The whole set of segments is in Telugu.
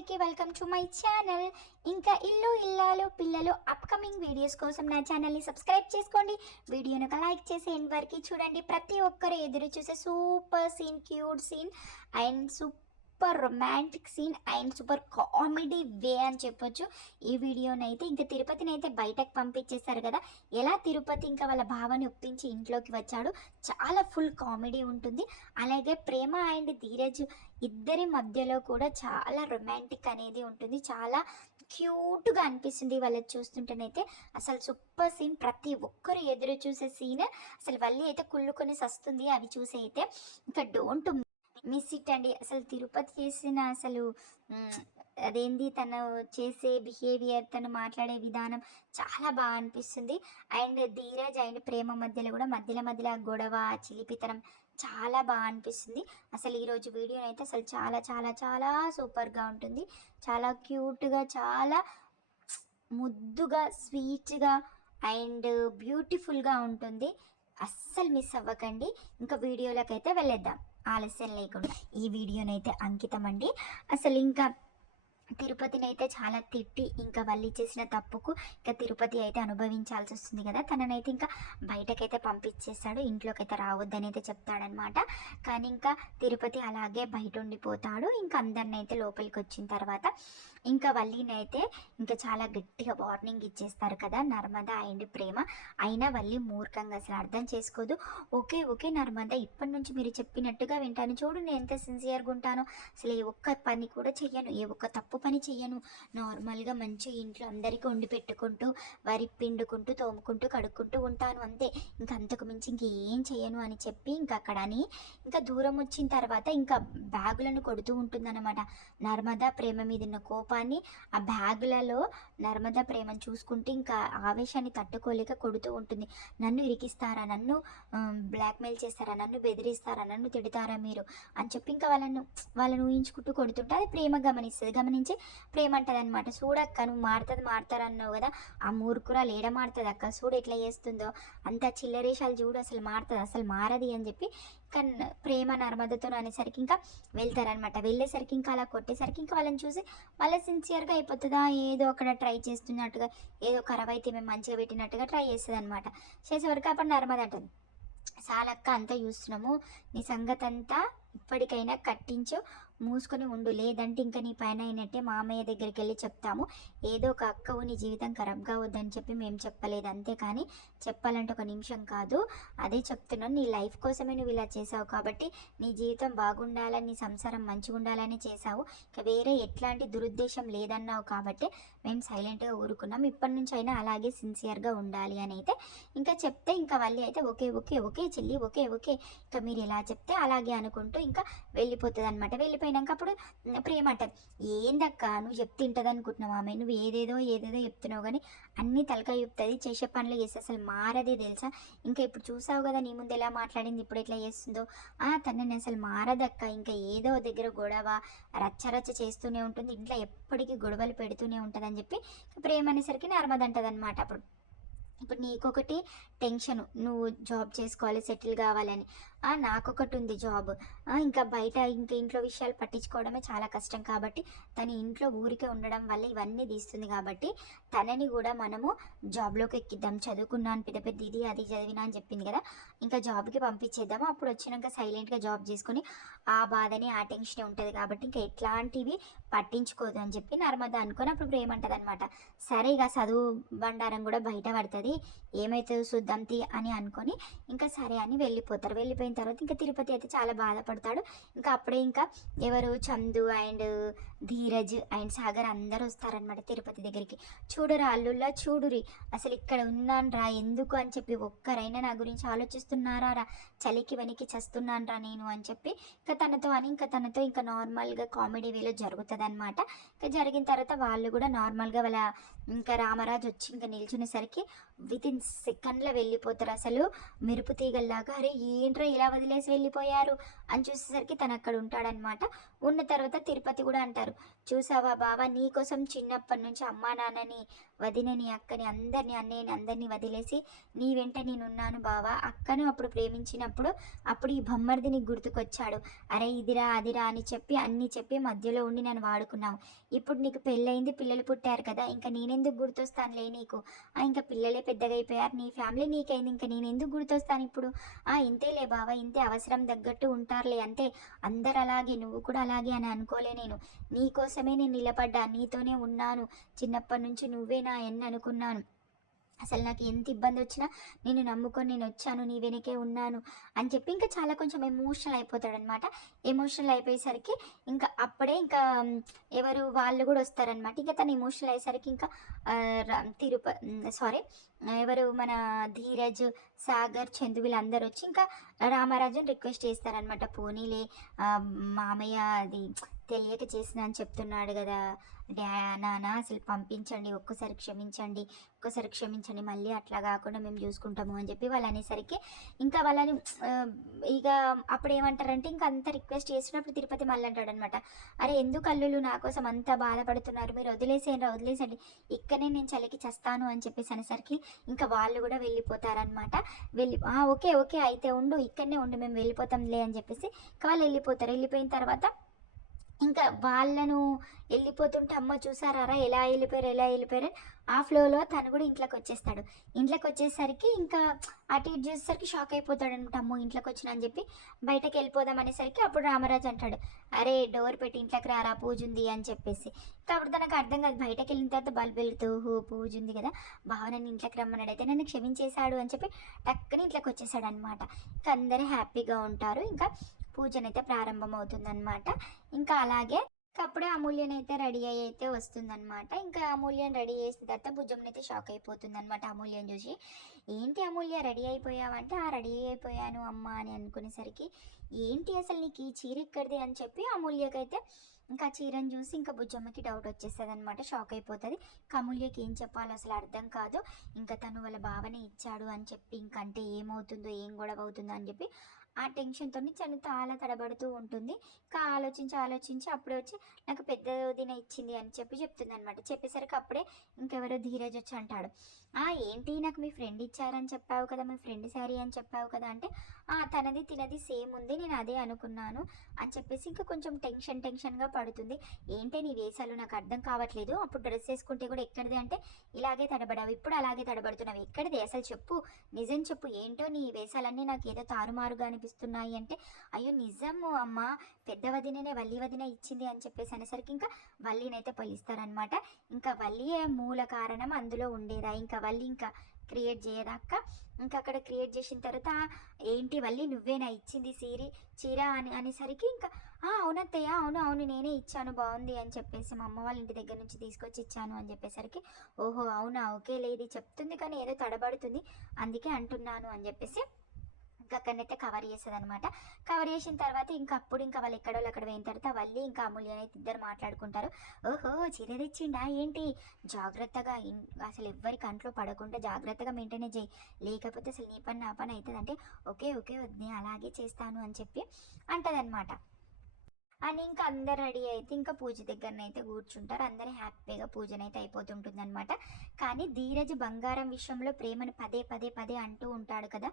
అందరికీ వెల్కమ్ టు మై ఛానల్. ఇంకా ఇల్లు ఇల్లాలు పిల్లలు అప్కమింగ్ వీడియోస్ కోసం నా ఛానల్ని సబ్స్క్రైబ్ చేసుకోండి. వీడియోని ఒక లైక్ చేసి ఎండ్ వరకు చూడండి. ప్రతి ఒక్కరు ఎదురు చూసే super scene, cute scene and super romantic scene and super comedy way అని చెప్పొచ్చు. ఈ వీడియోనైతే ఇంకా తిరుపతిని అయితే బయటకు పంపించేస్తారు కదా, ఎలా తిరుపతి ఇంకా వాళ్ళ భావని ఒప్పించి ఇంట్లోకి వచ్చాడు. చాలా ఫుల్ కామెడీ ఉంటుంది. అలాగే ప్రేమ అండ్ ధీరజ్ ఇద్దరి మధ్యలో కూడా చాలా రొమాంటిక్ అనేది ఉంటుంది. చాలా క్యూట్గా అనిపిస్తుంది వాళ్ళని చూస్తుంటేనైతే. అసలు సూపర్ సీన్, ప్రతి ఒక్కరు ఎదురు చూసే సీన్. అసలు వల్లి అయితే కుళ్ళుకొని సస్తుంది అవి చూసి అయితే. ఇంకా డోంట్ మిస్ ఇట్ అండి. అసలు తిరుపతి చేసిన అసలు అదేంది తను చేసే బిహేవియర్, తను మాట్లాడే విధానం చాలా బాగా అనిపిస్తుంది. అండ్ ధీరజ్ అండ్ ప్రేమ మధ్యలో కూడా మధ్యలో గొడవ, చిలిపితనం చాలా బాగా అనిపిస్తుంది. అసలు ఈరోజు వీడియో అయితే అసలు చాలా చాలా చాలా సూపర్గా ఉంటుంది. చాలా క్యూట్గా, చాలా ముద్దుగా, స్వీట్గా అండ్ బ్యూటిఫుల్గా ఉంటుంది. అస్సలు మిస్ అవ్వకండి. ఇంకా వీడియోలోకి అయితే వెళ్ళేద్దాం ఆలస్యం లేకుండా. ఈ వీడియోనైతే అంకితం అండి. అసలు ఇంకా తిరుపతిని అయితే చాలా తిట్టి ఇంకా వల్లి చేసిన తప్పుకు ఇంకా తిరుపతి అయితే అనుభవించాల్సి వస్తుంది కదా. తననైతే ఇంకా బయటకైతే పంపించేస్తాడు, ఇంట్లోకి అయితే రావద్దని అయితే చెప్తాడనమాట. కానీ ఇంకా తిరుపతి అలాగే బయట ఉండిపోతాడు. ఇంకా అందరిని అయితే లోపలికి వచ్చిన తర్వాత ఇంకా వల్లిని అయితే ఇంకా చాలా గట్టిగా వార్నింగ్ ఇచ్చేస్తారు కదా నర్మద అండ్ ప్రేమ. అయినా వల్లి మూర్ఖంగా అసలు అర్థం చేసుకోదు. ఓకే నర్మద, ఇప్పటి నుంచి మీరు చెప్పినట్టుగా వింటాను. చూడు నేను ఎంత సిన్సియర్గా ఉంటానో. అసలు ఏ ఒక్క పని కూడా చెయ్యను, ఏ ఒక్క తప్పు పని చెయ్యను. నార్మల్గా మంచిగా ఇంట్లో అందరికీ వండి పెట్టుకుంటూ, వరి పిండుకుంటూ, తోముకుంటూ, కడుక్కుంటూ ఉంటాను అంతే. ఇంకా అంతకు మించి ఇంకేం చెయ్యను అని చెప్పి ఇంకా అక్కడని ఇంకా దూరం వచ్చిన తర్వాత ఇంకా బ్యాగులను కొడుతూ ఉంటుందన్నమాట. నర్మదా ప్రేమ మీద ఉన్న కోపాన్ని ఆ బ్యాగులలో నర్మదా ప్రేమను చూసుకుంటూ ఇంకా ఆవేశాన్ని తట్టుకోలేక కొడుతూ ఉంటుంది. నన్ను ఇరికిస్తారా, నన్ను బ్లాక్మెయిల్ చేస్తారా, నన్ను బెదిరిస్తారా, నన్ను తిడతారా మీరు అని చెప్పి ఇంకా వాళ్ళను ఊహించుకుంటూ కొడుతుంటే అది ప్రేమ గమనిస్తుంది. గమనించి ప్రేమ అంటది అనమాట, చూడక్క నువ్వు మారుతారన్నావు కదా, ఆ మూర్ఖురాలు ఏడ మారుతుంది అక్క, చూడు ఎట్లా చేస్తుందో, అంత చిల్లరేషాలు చూడు, అసలు మారుతుంది, అసలు మారది అని చెప్పి ఇంకా ప్రేమ నర్మదతో అనేసరికి ఇంకా వెళ్తారనమాట. వెళ్ళేసరికి ఇంకా అలా కొట్టేసరికి ఇంకా వాళ్ళని చూసి మళ్ళీ సిన్సియర్గా అయిపోతుందా, ఏదో అక్కడ ట్రై చేస్తున్నట్టుగా, ఏదో కరవ అయితే మేము మంచిగా పెట్టినట్టుగా ట్రై చేస్తుంది అనమాట. చేసేవరకు అప్పుడు నర్మద అంటుంది, చాలక్క అంతా చూస్తున్నాము, నీ సంగతి అంతా ఇప్పటికైనా కట్టించు, మూసుకొని ఉండు, లేదంటే ఇంకా నీ పైన అయినట్టే మామయ్య దగ్గరికి వెళ్ళి చెప్తాము. ఏదో ఒక అక్కవు నీ జీవితం ఖరాబ్ కావద్దని చెప్పి మేము చెప్పలేదు, అంతేకాని చెప్పాలంటే ఒక నిమిషం కాదు. అదే చెప్తున్నాను, నీ లైఫ్ కోసమే నువ్వు ఇలా చేసావు కాబట్టి, నీ జీవితం బాగుండాలని, నీ సంసారం మంచిగా ఉండాలని చేసావు, ఇంకా వేరే ఎట్లాంటి దురుద్దేశం లేదన్నావు కాబట్టి మేము సైలెంట్గా ఊరుకున్నాం. ఇప్పటి నుంచి అయినా అలాగే సిన్సియర్గా ఉండాలి అని అయితే ఇంకా చెప్తే ఇంకా వాళ్ళు అయితే ఓకే చెల్లి, ఓకే ఇంకా మీరు ఎలా చెప్తే అలాగే అనుకుంటూ ఇంకా వెళ్ళిపోతుంది అనమాట. వెళ్ళిపోయినాక అప్పుడు ప్రేమ అంటది, ఏందక్క నువ్వు చెప్తే తింటది అనుకుంటున్నావు ఆమె, నువ్వు ఏదేదో చెప్తున్నావు కానీ అన్నీ తలకాయ చెప్తుంది, చేసే పనులు చేస్తే అసలు మారదే తెలుసా. ఇంకా ఇప్పుడు చూసావు కదా నీ ముందు ఎలా మాట్లాడింది, ఇప్పుడు ఎట్లా చేస్తుందో. తనని అసలు మారదక్క, ఇంకా ఏదో దగ్గర గొడవ రచ్చ చేస్తూనే ఉంటుంది, ఇంట్లో ఎప్పటికీ గొడవలు పెడుతూనే ఉంటుంది అని చెప్పి ప్రేమ అనేసరికి నర్మద అంటది అనమాట. ఇప్పుడు నీకొకటి టెన్షన్, నువ్వు జాబ్ చేసుకోవాలి, సెటిల్ కావాలని. నాకొకటి ఉంది జాబ్. ఇంకా బయట ఇంకా ఇంట్లో విషయాలు పట్టించుకోవడమే చాలా కష్టం కాబట్టి తన ఇంట్లో ఊరికే ఉండడం వల్ల ఇవన్నీ తీస్తుంది కాబట్టి తనని కూడా మనము జాబ్లోకి ఎక్కిద్దాం. చదువుకున్నాను, పెద్ద ఇది అది చదివినా అని చెప్పింది కదా, ఇంకా జాబ్కి పంపించేద్దాము. అప్పుడు వచ్చినాక సైలెంట్గా జాబ్ చేసుకొని ఆ బాధని, ఆ టెన్షన్ ఉంటుంది కాబట్టి ఇంకా ఎట్లాంటివి పట్టించుకోదు అని చెప్పి నర్మద అనుకొని అప్పుడు ప్రేమ అంటది అనమాట. సరే ఇక చదువు బండారం కూడా బయట పడుతుంది, ఏమైతుందో చూద్దాం అని అనుకొని ఇంకా సరే అని వెళ్ళిపోతారు. వెళ్ళిపోయిన తర్వాత ఇంకా తిరుపతి అయితే చాలా బాధపడతాడు. ఇంకా అప్పుడే ఇంకా ఎవరు చందు అండ్ ధీరజ్ అండ్ సాగర్ అందరూ వస్తారనమాట తిరుపతి దగ్గరికి. చూడరా అల్లుల్లా చూడురి, అసలు ఇక్కడ ఉన్నాను రా ఎందుకు అని చెప్పి ఒక్కరైనా నా గురించి ఆలోచిస్తున్నారా రా, చలికి వెనికి చస్తున్నాను రా నేను అని చెప్పి ఇంకా తనతో ఇంకా నార్మల్గా కామెడీ వేలో జరుగుతుంది అనమాట. ఇంకా జరిగిన తర్వాత వాళ్ళు కూడా నార్మల్గా వాళ్ళ ఇంకా రామరాజు వచ్చి ఇంకా నిల్చునేసరికి వితిన్ సెకండ్లో వెళ్ళిపోతారు. అసలు మెరుపు తీగల్లాగా, అరే ఏంట్రా ఇలా వదిలేసి వెళ్ళిపోయారు అని చూసేసరికి తను అక్కడ ఉంటాడనమాట. ఉన్న తర్వాత తిరుపతి కూడా అంటారు, అంటారు, చూసావా బావ, నీకోసం చిన్నప్పటి నుంచి అమ్మా నాన్నని, వదినని, అక్కని, అందరిని, అన్నయ్యని అందరినీ వదిలేసి నీ వెంట నేనున్నాను బావా. అక్కను అప్పుడు ప్రేమించినప్పుడు అప్పుడు ఈ బొమ్మర్ది నీకు గుర్తుకొచ్చాడు. అరే ఇదిరా అదిరా అని చెప్పి అన్నీ చెప్పి మధ్యలో ఉండి నన్ను వాడుకున్నావు. ఇప్పుడు నీకు పెళ్ళయింది, పిల్లలు పుట్టారు కదా, ఇంకా నేనెందుకు గుర్తొస్తానులే నీకు. ఇంకా పిల్లలే పెద్దగా అయిపోయారు, నీ ఫ్యామిలీ నీకైంది, ఇంకా నేను ఎందుకు గుర్తొస్తాను ఇప్పుడు. ఇంతేలే బావా, ఇంతే, అవసరం తగ్గట్టు ఉంటారులే అంతే, అందరు అలాగే నువ్వు కూడా అలాగే అని అనుకోలే నేను. నీకోసమే నేను నిలబడ్డా, నీతోనే ఉన్నాను, చిన్నప్పటి నుంచి నువ్వే నా ఎన్ని అనుకున్నాను. అసలు నాకు ఎంత ఇబ్బంది వచ్చినా నేను నమ్ముకొని నేను వచ్చాను, నీ వెనకే ఉన్నాను అని చెప్పి ఇంకా చాలా కొంచెం ఎమోషనల్ అయిపోతాడనమాట. ఎమోషనల్ అయిపోయేసరికి ఇంకా అప్పుడే ఇంకా ఎవరు వాళ్ళు కూడా వస్తారనమాట. ఇంకా తను ఎమోషనల్ అయ్యేసరికి ఇంకా సారీ, ఎవరు మన ధీరజ్, సాగర్, చందు వీళ్ళందరూ వచ్చి ఇంకా రామరాజుని రిక్వెస్ట్ చేస్తారనమాట. పోనీలే మామయ్య అది తెలియక చేసిన అని చెప్తున్నాడు కదా నాన్న, అసలు పంపించండి, ఒక్కసారి క్షమించండి, ఒక్కసారి క్షమించండి, మళ్ళీ అట్లా కాకుండా మేము చూసుకుంటాము అని చెప్పి వాళ్ళు అనేసరికి ఇంకా వాళ్ళని ఇక అప్పుడు ఏమంటారంటే, ఇంకా అంత రిక్వెస్ట్ చేసినప్పుడు తిరుపతి మళ్ళీ అంటాడు అనమాట, అరే ఎందుకు అల్లులు నా కోసం అంత బాధపడుతున్నారు, మీరు వదిలేసేయండి, ఇక్కడనే నేను చలికి చస్తాను అని చెప్పేసి అనేసరికి ఇంకా వాళ్ళు కూడా వెళ్ళిపోతారనమాట. ఓకే ఓకే అయితే ఉండు, ఇక్కడనే ఉండు, మేము వెళ్ళిపోతాంలే అని చెప్పేసి ఇంకా వాళ్ళు వెళ్ళిపోతారు. వెళ్ళిపోయిన తర్వాత ఇంకా వాళ్ళను వెళ్ళిపోతుంటే అమ్మ చూసారా ఎలా వెళ్ళిపోయారు ఆ ఫ్లోలో తను కూడా ఇంట్లోకి వచ్చేస్తాడు. ఇంట్లోకి వచ్చేసరికి ఇంకా అటు ఇటు చూసేసరికి షాక్ అయిపోతాడు అనమాట. అమ్మో ఇంట్లోకి వచ్చిన అని చెప్పి బయటకు వెళ్ళిపోదాం అనేసరికి అప్పుడు రామరాజు అంటాడు, అరే డోర్ పెట్టి ఇంట్లోకి రారా, పూజ ఉంది అని చెప్పేసి. కాబట్టి తనకు అర్థం కాదు, బయటకు వెళ్ళిన తర్వాత బల్బు వెళ్తూ పూజ ఉంది కదా, బావ నన్ను ఇంట్లోకి రమ్మన్నాడు, అయితే నన్ను క్షమించేశాడు అని చెప్పి టక్కుని ఇంట్లోకి వచ్చేసాడు అనమాట. ఇంకా అందరూ హ్యాపీగా ఉంటారు. ఇంకా పూజనైతే ప్రారంభమవుతుందన్నమాట. ఇంకా అలాగే అప్పుడే అమూల్యనైతే రెడీ అయ్యి అయితే వస్తుందన్నమాట. ఇంకా అమూల్యని రెడీ చేసిన తర్వాత భుజంనైతే షాక్ అయిపోతుందన్నమాట అమూల్యని చూసి. ఏంటి అమూల్య రెడీ అయిపోయావంటే, రెడీ అయిపోయాను అమ్మ అని అనుకునేసరికి, ఏంటి అసలు నీకు ఈ చీర ఎక్కడిది అని చెప్పి అమూల్యకైతే ఇంకా చీరను చూసి ఇంకా బుజ్జమ్మకి డౌట్ వచ్చేస్తుంది అనమాట. షాక్ అయిపోతుంది. అమూల్యకి ఏం చెప్పాలో అసలు అర్థం కాదు. ఇంకా తను వాళ్ళ బావనే ఇచ్చాడు అని చెప్పి ఇంకంటే ఏమవుతుందో, ఏం గొడవ అవుతుందో అని చెప్పి ఆ టెన్షన్తో చాలా తడబడుతూ ఉంటుంది. ఇంకా ఆలోచించి అప్పుడే వచ్చి నాకు పెద్ద వదిన ఇచ్చింది అని చెప్పి చెప్తుంది అనమాట. చెప్పేసరికి అప్పుడే ఇంకెవరో ధీరజ్ వచ్చి అంటాడు, ఏంటి నాకు మీ ఫ్రెండ్ ఇచ్చారని చెప్పావు కదా, మీ ఫ్రెండ్ శారీ అని చెప్పావు కదా అంటే, తనది తినది సేమ్ ఉంది, నేను అదే అనుకున్నాను అని చెప్పేసి ఇంకా కొంచెం టెన్షన్గా పడుతుంది. ఏంటి నీ వేసాలు నాకు అర్థం కావట్లేదు, అప్పుడు డ్రెస్ వేసుకుంటే కూడా ఎక్కడిది అంటే ఇలాగే తడబడావు, ఇప్పుడు అలాగే తడబడుతున్నావు, ఎక్కడిది అసలు చెప్పు, నిజం చెప్పు, ఏంటో నీ వేసాలన్నీ నాకు ఏదో తారుమారుగా అనిపిస్తున్నాయి అంటే, అయ్యో నిజము అమ్మ, పెద్ద వదిననే వల్లి వదిన ఇచ్చింది అని చెప్పేసి అనేసరికి ఇంకా వల్లినైతే పిలుస్తారనమాట. ఇంకా వల్లియే మూల కారణం అందులో ఉండేదా, ఇంకా వల్లి ఇంకా క్రియేట్ చేయదాక. ఇంకా అక్కడ క్రియేట్ చేసిన తర్వాత, ఏంటి వల్లి నువ్వేనా ఇచ్చింది చీర అని అనేసరికి ఇంకా అవునత్తయ్య, అవును నేనే ఇచ్చాను, బాగుంది అని చెప్పేసి మా అమ్మ వాళ్ళ ఇంటి దగ్గర నుంచి తీసుకొచ్చి ఇచ్చాను అని చెప్పేసరికి, ఓహో అవునా, ఓకే లేదు చెప్తుంది కానీ ఏదో తడబడుతుంది అందుకే అంటున్నాను అని చెప్పేసి ఇంకా అక్కడనైతే కవర్ చేస్తుంది అనమాట. కవర్ చేసిన తర్వాత ఇంకా అప్పుడు ఇంకా వాళ్ళు ఎక్కడో అక్కడ పోయిన తర్వాత వల్లి ఇంకా అమూల్య అయితే ఇద్దరు మాట్లాడుకుంటారు. ఓహో చీర తెచ్చిండా ఏంటి, జాగ్రత్తగా అసలు ఎవ్వరి కంట్లో పడకుండా జాగ్రత్తగా మెయింటైన్ చేయి, లేకపోతే అసలు నీ పని నా పని అవుతుంది అంటే, ఓకే వద్దు అలాగే చేస్తాను అని చెప్పి అంటదనమాట. అని ఇంకా అందరు రెడీ అయితే ఇంకా పూజ దగ్గరనైతే కూర్చుంటారు. అందరూ హ్యాపీగా పూజనైతే అయిపోతుంటుంది అనమాట. కానీ ధీరజ్ బంగారం విషయంలో ప్రేమను పదే అంటూ ఉంటాడు కదా,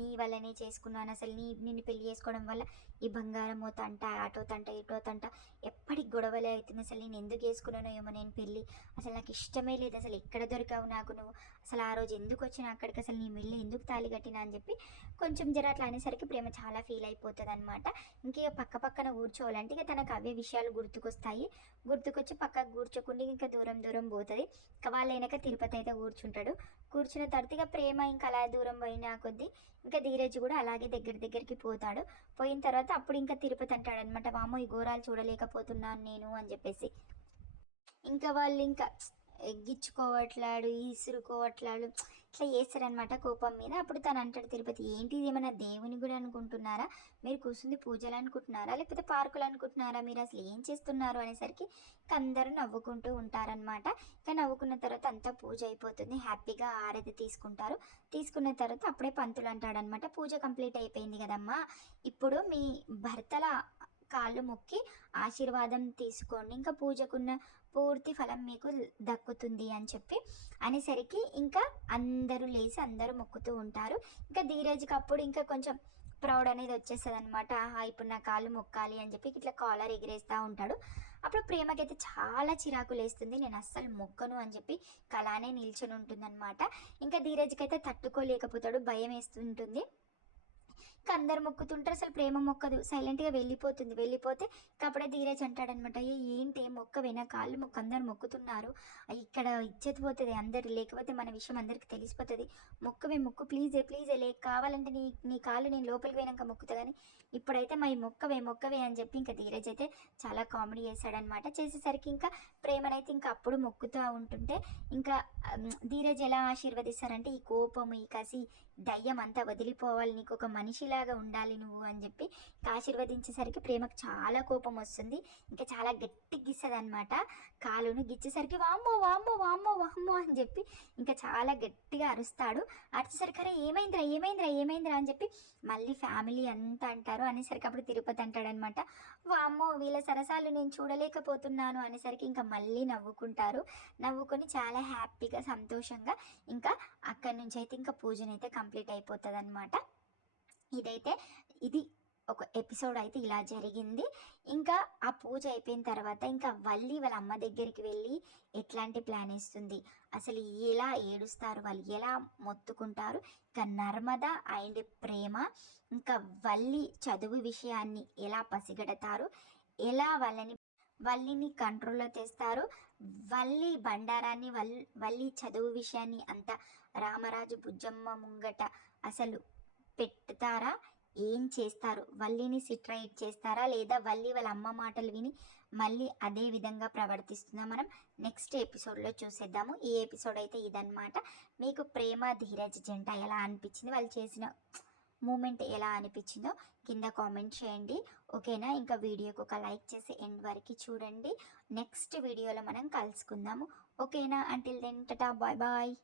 నీ వల్లనే చేసుకున్నాను, అసలు నిన్ను పెళ్లి చేసుకోవడం వల్ల ఈ బంగారం తంట, అటో తంట ఇటో తంట, ఎప్పటికి గొడవలే అవుతుంది, అసలు నేను ఎందుకు వేసుకున్నానో ఏమో నేను పెళ్ళి, అసలు నాకు ఇష్టమే లేదు, అసలు ఎక్కడ దొరికావు నాకు నువ్వు, అసలు ఆ రోజు ఎందుకు వచ్చినా అక్కడికి, అసలు నీ మెళ్ళి ఎందుకు తాళి కట్టినా అని చెప్పి కొంచెం జర అట్లా అనేసరికి ప్రేమ చాలా ఫీల్ అయిపోతుంది అనమాట. ఇంక పక్కన కూర్చోవాలంటే ఇక తనకు అవే విషయాలు గుర్తుకొచ్చి పక్కకు కూర్చోకుండా ఇంకా దూరం పోతుంది. ఇంకా వాళ్ళ వెనక తిరుపతి అయితే కూర్చుంటాడు. కూర్చున్న తర్వాత ఇక ప్రేమ ఇంకా అలా దూరం పోయిన కొద్దీ ఇంకా ధీరజ్ కూడా అలాగే దగ్గరికి పోతాడు. పోయిన తర్వాత అప్పుడు ఇంకా తిరుపతి అంటాడు అనమాట, వామో ఈ ఘోరాలు చూడలేకపోతున్నాను నేను అని చెప్పేసి. ఇంకా వాళ్ళు ఇంకా ఎగ్గించుకోవట్లాడు, ఈసురుకోవట్లాడు, ఇట్లా చేస్తారనమాట కోపం మీద. అప్పుడు తను అంటాడు తిరుపతి, ఏంటి ఇది ఏమైనా దేవుని గుడి అనుకుంటున్నారా, మీరు కూర్చుంది పూజలు అనుకుంటున్నారా, లేకపోతే పార్కులు అనుకుంటున్నారా, మీరు అసలు ఏం చేస్తున్నారు అనేసరికి అందరూ నవ్వుకుంటూ ఉంటారనమాట. ఇంకా నవ్వుకున్న తర్వాత అంతా పూజ అయిపోతుంది. హ్యాపీగా ఆరతి తీసుకున్న తర్వాత అప్పుడే పంతులు అంటాడనమాట, పూజ కంప్లీట్ అయిపోయింది కదమ్మా, ఇప్పుడు మీ భర్తల కాళ్ళు మొక్కి ఆశీర్వాదం తీసుకోండి, ఇంకా పూజకున్న పూర్తి ఫలం మీకు దక్కుతుంది అని చెప్పి అనేసరికి ఇంకా అందరూ లేచి అందరూ మొక్కుతూ ఉంటారు. ఇంకా ధీరజ్కి అప్పుడు ఇంకా కొంచెం ప్రౌడ్ అనేది వచ్చేస్తుంది అనమాట. ఇప్పుడు నా కాళ్ళు మొక్కాలి అని చెప్పి ఇట్లా కాలర్ ఎగిరేస్తూ ఉంటాడు. అప్పుడు ప్రేమకైతే చాలా చిరాకు లేస్తుంది, నేను అస్సలు మొక్కను అని చెప్పి అలానే నిల్చొని ఉంటుందన్నమాట. ఇంకా ధీరజ్కి అయితే తట్టుకోలేకపోతాడు, భయం వేస్తుంటుంది. ఇంకా అందరు మొక్కుతుంటారు, అసలు ప్రేమ మొక్కదు, సైలెంట్గా వెళ్ళిపోతుంది. వెళ్ళిపోతే అప్పుడే ధీరజ్ అంటాడనమాట, ఏంటి మొక్కవే, నా కాళ్ళు మొక్క, అందరు మొక్కుతున్నారు, ఇక్కడ ఇచ్చేది పోతుంది అందరు, లేకపోతే మన విషయం అందరికి తెలిసిపోతుంది, మొక్కవే మొక్కు ప్లీజే ప్లీజే, లేక కావాలంటే నీ నీ కాళ్ళు నేను లోపలికి పోయినాక మొక్కుతా, కానీ ఇప్పుడైతే మా మొక్కవే మొక్కవే అని చెప్పి ఇంకా ధీరజ్ అయితే చాలా కామెడీ చేశాడనమాట. చేసేసరికి ఇంకా ప్రేమనైతే ఇంకా అప్పుడు మొక్కుతూ ఉంటుంటే ఇంకా ధీరజ్ ఎలా ఆశీర్వదిస్తారంటే, ఈ కోపం ఈ కసి దయ్యం అంతా వదిలిపోవాలి, నీకు ఒక మనిషిలాగా ఉండాలి నువ్వు అని చెప్పి ఇంకా ఆశీర్వదించేసరికి ప్రేమకు చాలా కోపం వస్తుంది. ఇంకా చాలా గట్టి గిస్తుంది అనమాట. కాలును గిచ్చేసరికి వామ్మో వామ్మో వామ్మో వామ్మో అని చెప్పి ఇంకా చాలా గట్టిగా అరుస్తాడు. అరిచేసరికి అరే ఏమైందిరా ఏమైందిరా ఏమైందిరా అని చెప్పి మళ్ళీ ఫ్యామిలీ అంతా అంటారు. అనేసరికి అప్పుడు తిరుపతి అంటాడనమాట, వామ్మో వీళ్ళ సరసాలు నేను చూడలేకపోతున్నాను అనేసరికి ఇంకా మళ్ళీ నవ్వుకుంటారు. నవ్వుకొని చాలా హ్యాపీగా సంతోషంగా ఇంకా అక్కడి నుంచి అయితే ఇంకా పూజనైతే కంప్లీట్ అయిపోతుంది అనమాట. ఇది ఒక ఎపిసోడ్ అయితే ఇలా జరిగింది. ఇంకా ఆ పూజ అయిపోయిన తర్వాత ఇంకా వల్లి వాళ్ళ అమ్మ దగ్గరికి వెళ్ళి ఎట్లాంటి ప్లాన్ ఇస్తుంది, అసలు ఎలా ఏడుస్తారు వాళ్ళు, ఎలా మొత్తుకుంటారు, ఇంకా నర్మద అండ్ ప్రేమ ఇంకా వల్లి చదువు విషయాన్ని ఎలా పసిగడతారు, ఎలా వల్లిని కంట్రోల్లో తెస్తారు, వల్లి బండారాన్ని వల్లి చదువు విషయాన్ని అంతా రామరాజు బుజ్జమ్మ ముంగట అసలు పెడతారా, ఏం చేస్తారు, వల్లిని సిట్రైట్ చేస్తారా, లేదా వల్లి వాళ్ళ అమ్మ మాటలు విని మళ్ళీ అదే విధంగా ప్రవర్తిస్తుందా, మనం నెక్స్ట్ ఎపిసోడ్లో చూసేద్దాము. ఈ ఎపిసోడ్ అయితే ఇదన్నమాట. మీకు ప్రేమ ధీరజ్ జంట ఎలా అనిపించింది, వాళ్ళు చేసిన మూమెంట్ ఎలా అనిపించిందో కింద కామెంట్ చేయండి, ఓకేనా. ఇంకా వీడియోకి ఒక లైక్ చేసి ఎండ్ వరకు చూడండి. నెక్స్ట్ వీడియోలో మనం కలుసుకుందాము, ఓకేనా. Until then tata bye bye.